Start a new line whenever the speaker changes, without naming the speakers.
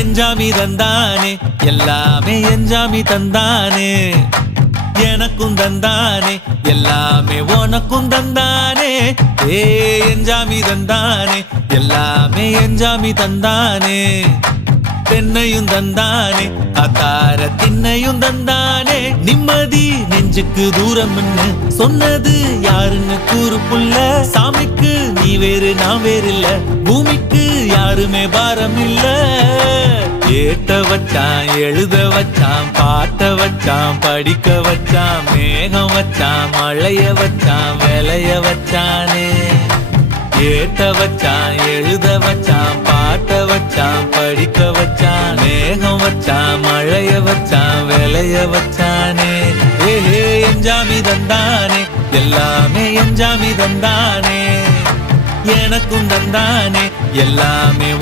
எஞ்சாமி தந்தானே எல்லாமே எஞ்சாமி தந்தானே. எனக்கும் தந்தானே எல்லாமே உனக்கும் தந்தானே. ஏ எஞ்சாமி தந்தானே எல்லாமே எஞ்சாமி தந்தானே. தென்னையும் தந்தானே அத்தார திண்ணையும் தந்தானே. நிம்மதி நெஞ்சுக்கு தூரம் சொன்னது யாருன்னு கூறு புள்ள சாமிக்கு நீ வேறு நான் வேறு இல்ல பூமிக்கு யாருமே பாரம் இல்ல ஏட்ட வச்சான் எழுத வச்சான் பாட்ட வச்சான் படிக்க வச்சான் மேகம் வச்சான் மழைய வச்சான் விளைய வச்சானே. ஏட்ட வச்சான் எழுத வச்சான் பாட்ட வச்சான் படிக்க வச்சான் மேகம் வச்சான் மழைய வச்சான் விளைய வச்சானே. ஏஹே எஞ்சாமி தந்தானே எல்லாமே எஞ்சாமி தந்தானே எனக்கும் தந்தானே எல்லாமே